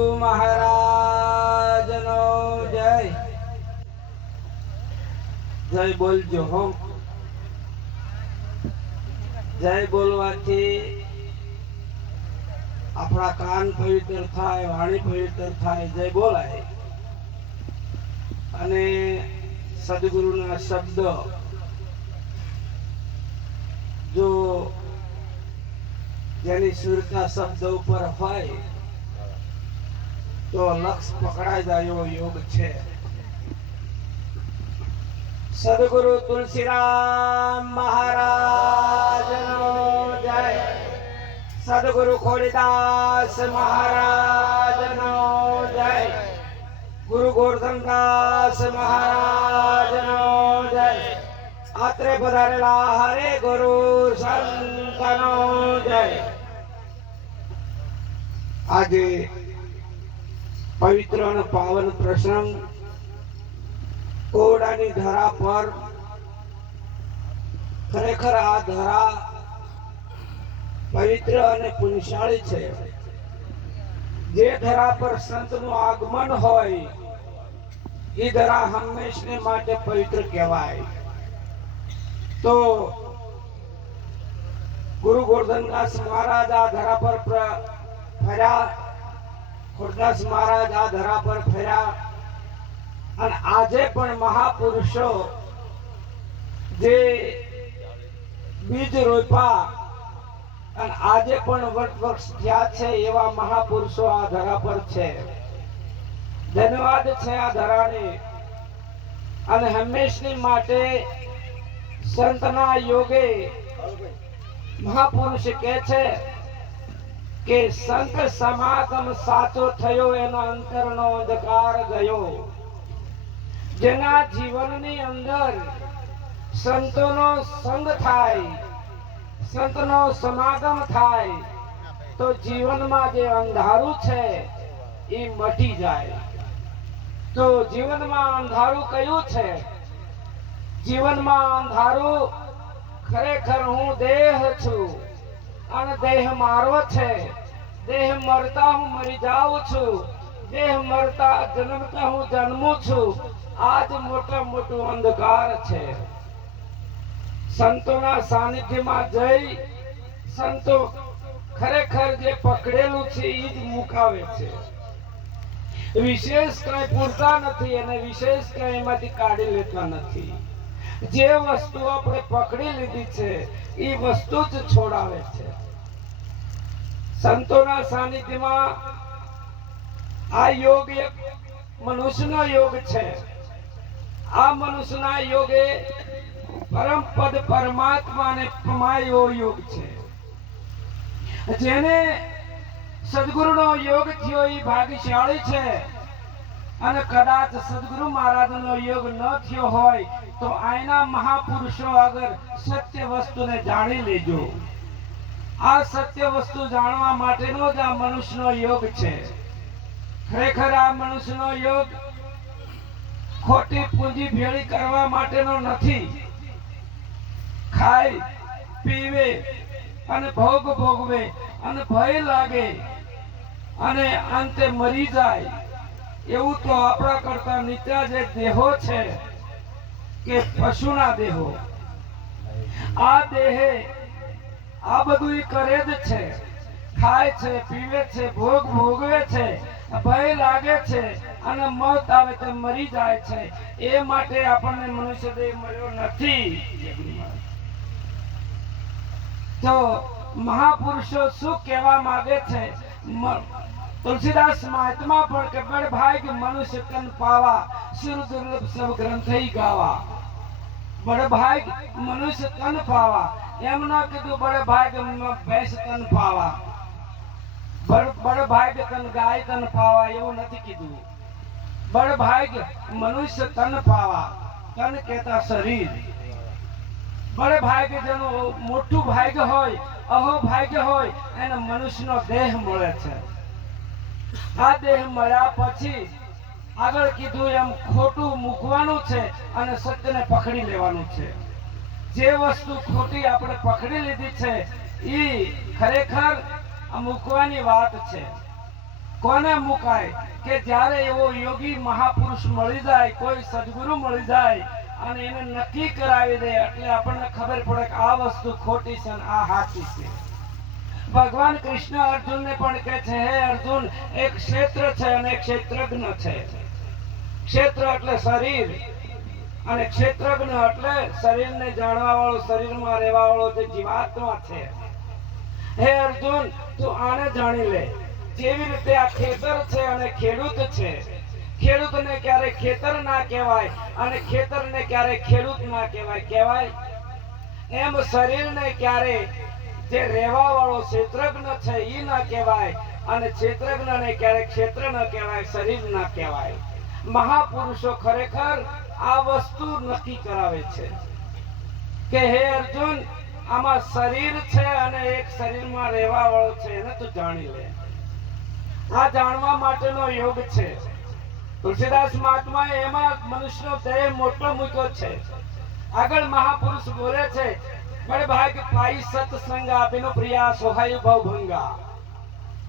મહારાજનો જય. જય બોલજો હો. જય બોલવાથી આપણા કાન પવિત્ર થાય, વાણી પવિત્ર થાય, જય બોલાય. અને સદગુરુના શબ્દ જો જેની સુરતા શબ્દ ઉપર હોય તો લક્ષ પકડાઈ જાય એવો યોગ છે. સદગુરુ તુલસીરામ મહારાજ જય. સદગુરુ ખોડીદાસ મહારાજ જય. ગુરુ ગોરધનદાસ મહારાજ જય. આત્રે પધારેલા હરે ગુરુ સંતનો જય. આજે પવિત્ર અને પાવન પ્રસંગ કોડાની ધરા પર ખરેખર આ ધરા પવિત્ર અને પુણ્યશાળી છે. જે ધરા પર સંતનું આગમન હોય, એ ધરા હંમેશને માટે પવિત્ર કહેવાય. તો ગુરુ ગોરધનદાસ મહારાજ આ ધરા પર, ફર્યા ખુરદાસ મહારાજ આ ધરા પર ફેર્યા. અને આજે પણ મહાપુરુષો જે બીજ રોપા અને આજે પણ વટ વૃક્ષ થયા છે એવા મહાપુરુષો આ ધરા પર છે. ધન્યવાદ છે આ ધરાને. અને હંમેશની માટે સંતના યોગે મહાપુરુષ કહે છે કે સંત સમાગમ સાચો થયો, એના અંતરનો અંધકાર ગયો. જેના જીવનની અંદર સંતોનો સંગ થાય, સંતનો સમાગમ થાય, તો જીવનમાં જે અંધારું છે, એ મટી જાય. તો જીવનમાં અંધારું કયું છે? જીવનમાં અંધારું ખરેખર હું દેહ છું. અને દેહ મારો છે. દેહ મરતા હું મરી જાઉં છું. દેહ મરતા જન્મતા હું જન્મું છું. આજ મોટા મોટું અંધકાર છે. સંતોના સાનિધ્યમાં જઈ સંતો ખરેખર જે પકડેલું છે એ જ મુકાવે છે. વિશેષ કઈ પૂરતા નથી અને વિશેષ કઈ એમાંથી કાઢી લેતા નથી. જે વસ્તુ આપણે પકડી લીધી છે, એ વસ્તુ જ છોડાવે છે. સંતોના સાનિધ્યમાં આ યોગ એક મનુષ્યનો યોગ છે. આ મનુષ્યના યોગે પરમ પદ પરમાત્માને પમાયો યોગ છે. જેને સદગુરુનો યોગ થયો એ ભાગ્યશાળી છે. અને કદાચ સદગુરુ મહારાજનો યોગ ન થયો હોય તો આના મહાપુરુષો આગળ સત્ય વસ્તુને જાણી લેજો. આ સત્ય વસ્તુ જાણવા માટેનો જ આ મનુષ્યનો યોગ છે. ખરેખર આ મનુષ્યનો યોગ ખોટી પૂંજી ભેળી કરવા માટેનો નથી. ખાય, પીવે અને ભોગ ભોગવે અને ભય લાગે અને અંતે મરી જાય. એવું તો આપણા કરતા નીચા જે દેહો છે કે પશુના દેહો. આ દેહે આ બધું કરે જ છે. ખાય છે, પીવે છે, ભોગ ભોગવે છે, ભય લાગે છે અને મોત આવે તો મરી જાય છે. એ માટે આપણને મનુષ્ય દેહ મળ્યો નથી. તો મહાપુરુષો શું કહેવા માંગે છે? તુલસીદાસ મહાત્મા પણ કે બड़ ભાગ મનુષ્ય કન પાવા, સુર દુર્લભ સબ ગ્રંથઈ ગાવા. બડે ભાઈ મનુષ્ય તન પાવા એમ ન કીધું બડે ભાઈ ભેંસ તન પાવા બડે ભાઈ તન ગાય તન પાવા એવું નથી કીધું બડે ભાઈ મનુષ્ય તન પાવા તન કેતા શરીર બડે ભાઈ જેનું મોટું ભાગ્ય હોય અહો ભાગ્ય હોય એને મનુષ્યનો દેહ મળે છે આ દેહ મળ્યા પછી આગળ કીધું એમ ખોટું મૂકવાનું છે અને સત્યને પકડી લેવાનું છે. જે વસ્તુ ખોટી આપણે પકડી લીધી છે એ ખરેખર મૂકવાની વાત છે. કોને મુકાય કે જ્યારે એવો યોગી મહાપુરુષ મળી જાય, કોઈ સદગુરુ મળી જાય અને એને નક્કી કરાવી દે એટલે આપણને ખબર પડે કે આ વસ્તુ ખોટી છે અને આ સાચી છે. ભગવાન કૃષ્ણ અર્જુનને પણ કહે છે, હે અર્જુન, એક ક્ષેત્ર છે અને એક ક્ષેત્રજ્ઞ છે. ક્ષેત્ર એટલે શરીર. અને ક્ષેત્રજ્ઞ એટલે શરીરને જાણવા વાળો શરીરમાં રહેવા વાળો જે જીવાત્મા છે. હે અર્જુન, તું આને જાણી લે. જેવી રીતે આ ખેતર છે અને ખેડૂત છે. ખેડૂતને ક્યારે ખેતર ના કહેવાય અને ખેતરને ક્યારે ખેડૂત ના કહેવાય કહેવાય? એમ શરીરને ક્યારે જે રહેવા વાળો ક્ષેત્રજ્ઞ છે એ ના કહેવાય અને ક્ષેત્રજ્ઞને ક્યારે ક્ષેત્ર ન કહેવાય, શરીર ના કહેવાય. મહાપુરુષો ખરેખર આ વસ્તુ નક્કી કરાવે છે કે હે અર્જુન, આમાં શરીર છે અને એક શરીરમાં રહેવા વાળો છે, એને તું જાણી લે. આ જાણવા માટેનો યોગ છે. તુલસીદાસ મહાત્મા એમાં મનુષ્યનો દેહ મોટો મૂક્યો છે. આગળ મહાપુરુષ બોલે છે, બળે ભાગ પાઈ સત્સંગ આપીનો પ્રિયા સોહાય ભવ ભંગા.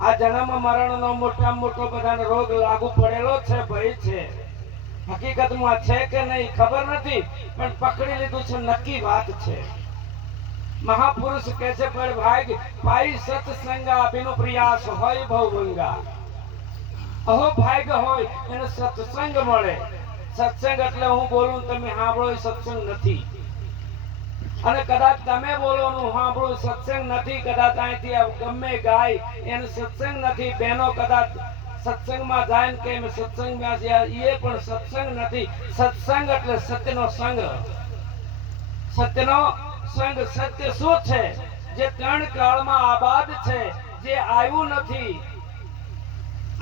આ જન્મ મરણનો મોટા મોટો બધાને રોગ લાગુ પડેલો છે, ભય છે. હકીકતમાં છે કે નહીં, ખબર નથી, પણ પકડી લીધું છે, નક્કી વાત છે. મહાપુરુષ કે છે પર ભાગ ભાઈ સત્સંગ આપીનો પ્રયાસ હોય ભવભંગા. અહો ભાગ હોય, એને સત્સંગ મળે. સત્સંગ એટલે હું બોલું, તમે સાંભળો સત્સંગ નથી. અને કદાચ તમે બોલો સાંભળો, સત્સંગ નથી, કદાચ અહીંથી ગમે ગાય, એને સત્સંગ નથી, બહેનો કદાચ સત્સંગમાં જાય ને કે અમે સત્સંગમાં એ પણ સત્સંગ નથી. સત્સંગ એટલે સત્યનો સંગ. સત્યનો સંગ, સત્ય શું છે? જે ત્રણ કાળમાં આબાદ છે, જે આવ્યું નથી.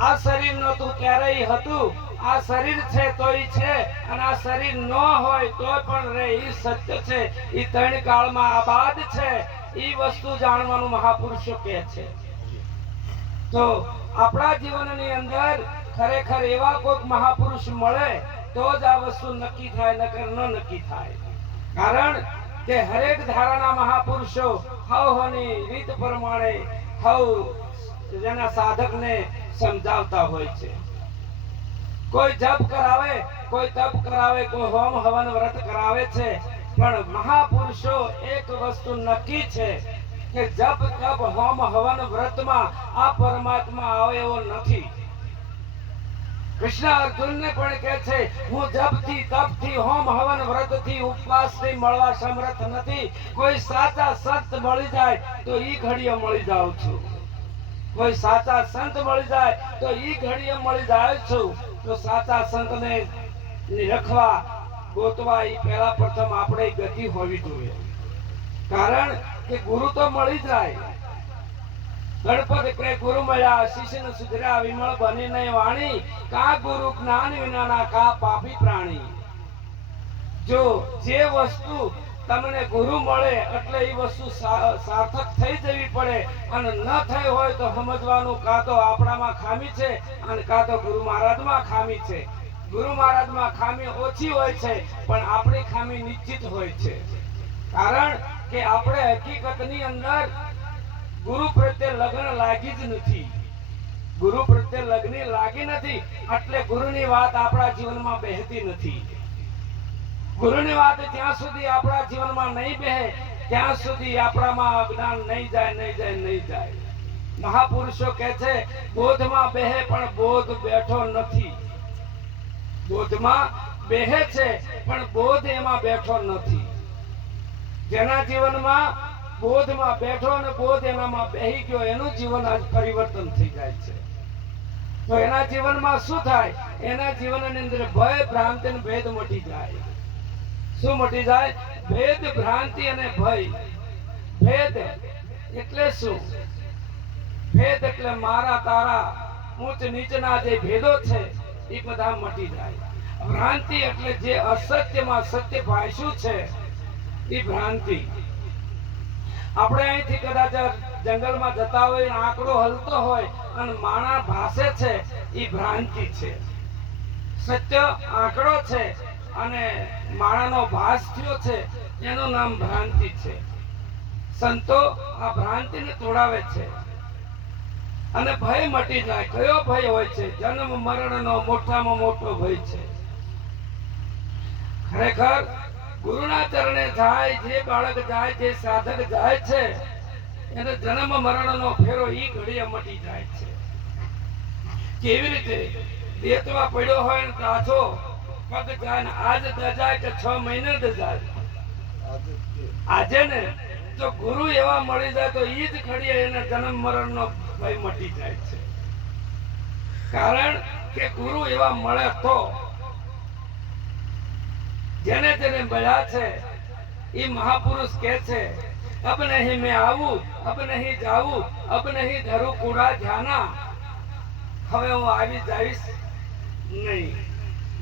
આ શરીર નતું ક્યારેય હતું? આ શરીર છે તોય છે અને આ શરીર ન હોય તો પણ રે એ સત્ય છે. એ ત્રણ કાળમાં આબાદ છે. એ વસ્તુ જાણવાનું મહાપુરુષો કહે છે. તો આપણા જીવનની અંદર ખરેખર એવા કોઈક મહાપુરુષ મળે તો જ આ વસ્તુ નક્કી થાય, નકર ન નક્કી થાય. કારણ કે હરેક ધારાના મહાપુરુષો હવ હવની રીત પ્રમાણે હવ જેના સાધકને સમજાવતા હોય છે. કોઈ જપ કરાવે, કોઈ તપ કરાવે, કોઈ હોમ હવન વ્રત કરાવે છે. પણ મહાપુરુષો એક વસ્તુ નક્કી છે કે જપ, તપ, હોમ હવન વ્રતમાં આ પરમાત્મા આવે એવો નથી. કૃષ્ણ અર્જુનને પણ કહે છે, હું જપથી, તપથી, હોમ હવન વ્રતથી ઉપવાસથી મળવા સમર્થ નથી. કોઈ સાચા સંત મળી જાય તો ઈ ઘડીઓ મળી જાઉં છું. કોઈ સાચા સંત મળી જાય, તો ઈ ઘડીએ મળી જાય છું. તો સાચા સંતને નિરખવા, ગોતવા ઈ પહેલા પ્રથમ આપણે ગતિ હોવી જોઈએ. કારણ કે ગુરુ તો મળી જાય. ગણપત કે ગુરુ મળ્યા શિષ્ય સુધર્યા, વિમળ બની નહીં વાણી, કા ગુરુ જ્ઞાન વિનાના, કા પાપી પ્રાણી. જો જે વસ્તુ તમને ગુરુ મળે એટલે એ વસ્તુ સાર્થક થઈ જવી પડે. અને ન થઈ હોય તો સમજવાનું કાં તો આપણામાં ખામી છે અને કાં તો ગુરુ મહારાજમાં ખામી છે. ગુરુ મહારાજમાં ખામી ઓછી હોય છે, પણ આપણી ખામી નિશ્ચિત હોય છે. કારણ કે આપણે હકીકતની અંદર ગુરુ પ્રત્યે લગ્ન લાગી જ નથી. ગુરુ પ્રત્યે લગ્ન લાગી નથી, એટલે ગુરુની વાત આપણા જીવનમાં બેહતી નથી. ગુરુની વાત જ્યાં સુધી આપણા જીવનમાં નહીં બેહે, ત્યાં સુધી આપણામાં અજ્ઞાન નહીં જાય નહીં જાય નહીં જાય. મહાપુરુષો કહે છે, બોધમાં બેહે પણ બોધ બેઠો નથી. બોધમાં બેહે છે, પણ બોધ એમાં બેઠો નથી. જેના જીવનમાં બોધમાં બેઠો અને બોધ એનામાં બેહી ગયો, એનું જીવન આજ પરિવર્તન થઈ જાય છે. તો એના જીવનમાં શું થાય? એના જીવનની અંદર ભય, ભ્રાંતિ ભેદ મટી જાય. શું મટી જાય? ભેદ, ભ્રાંતિ અને ભય. ભેદ એટલે શું? ભેદ એટલે મારા, તારા, ઊંચ, નીચના જે ભેદો છે, એ બધા મટી જાય. ભ્રાંતિ એટલે જે અસત્યમાં સત્ય ભાષ્યું છે, એ ભ્રાંતિ. આપણે અહીંથી કદાચ જંગલમાં જતા હોય આંકડો હલતો હોય, અને માણા ભાસે છે, એ ભ્રાંતિ છે. સત્ય આંકડો છે અને માળાનો ભાસ થયો છે, એનું નામ ભ્રાંતિ છે. સંતો આ ભ્રાંતિને તોડાવે છે. અને ભય મટી જાય. કયો ભય હોય છે? જન્મ, મરણનો મોટામાં મોટો ભય છે. ખરેખર ગુરુના ચરણે જાય, જે બાળક જાય, જે સાધક જાય છે, એને જન્મ, મરણનો ફેરો ઈ ઘડીએ મટી જાય છે. કેવી રીતે? દેતમાં પડ્યો હોય ને પાછો આજ ને જો ગુરુ એવા મળી જાય તો ઈ જ ઘડીએ એને જન્મ મરણનો ભય મટી જાય છે. કારણ કે ગુરુ એવા મળે તો જેને તેને મળ્યા છે એ મહાપુરુષ કે છે, અબ નહીં મેં આવું, અબ નહીં જાવું, અબ નહીં ધરું કુડા ધ્યાના, હવે હું આવી જઈશ નહીં.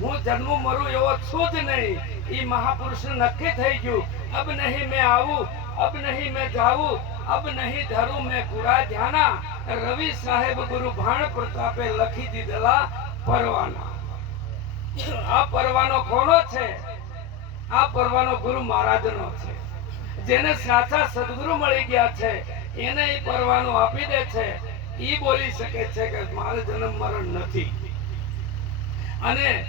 હું જન્મ મરું એવો છું જ નહીં. એ મહાપુરુષ નક્કી થઈ ગયું. અબ નહીં મેં આવું, અબ નહીં મેં જાવું, અબ નહીં ધરું મેં કુડા ધ્યાના રવિ સાહેબ ગુરુ ભાણ પ્રતાપે લખી દીધેલા પરવાના. આ પરવાનો કોનો છે? આ પરવાનો ગુરુ મહારાજનો છે. જેને સાચા સદગુરુ મળી ગયા છે, એને એ પરવાનો આપી દે છે. એ બોલી શકે છે કે મારે જન્મ મરણ નથી. અને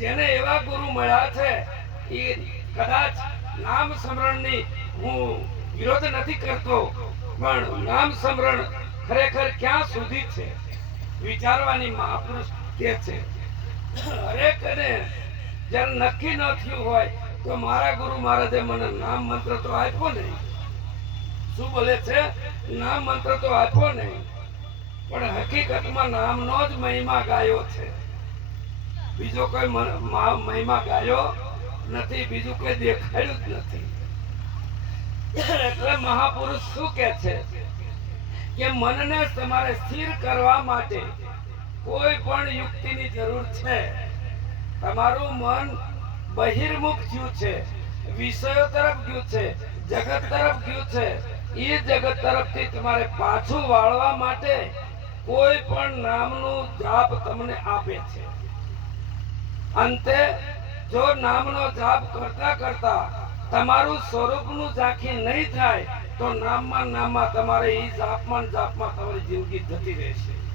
જેને એવા ગુરુ મળ્યા છે, એ કદાચ નામ સ્મરણની હું વિરોધ નથી કરતો, પણ નામ સ્મરણ ખરેખર ક્યાં સુધી છે? વિચારવાની મહાપુરુષ કે છે? હરેકને જ્યારે નક્કી ન થયું હોય, તો મારા ગુરુ મહારાજે મને નામ મંત્ર તો આપ્યો નહીં. શું બોલે છે? નામ મંત્ર તો આપ્યો નહીં. પણ હકીકતમાં નામનો જ મહિમા ગાયો છે. બીજો કોઈ મહિમા ગાયો નથી, બીજું કોઈ દેખાયું જ નથી. એટલે મહાપુરુષ શું કે છે? કે મનને તમારે સ્થિર કરવા માટે કોઈ પણ યુક્તિની જરૂર છે. તમારું મન બહિર્મુખ થયું છે, વિષયો તરફ ગયું છે, જગત તરફ ગયું છે. એ જગત તરફથી તમારે પાછું વાળવા માટે કોઈ પણ નામનું જાપ તમને આપે છે. અંતે જો નામનો જાપ કરતા કરતા તમારું સ્વરૂપનું ઝાંખી નહીં થાય, તો નામમાં નામમાં તમારે એ જાપમાં જાપમાં તમારી જિંદગી જતી રહેશે.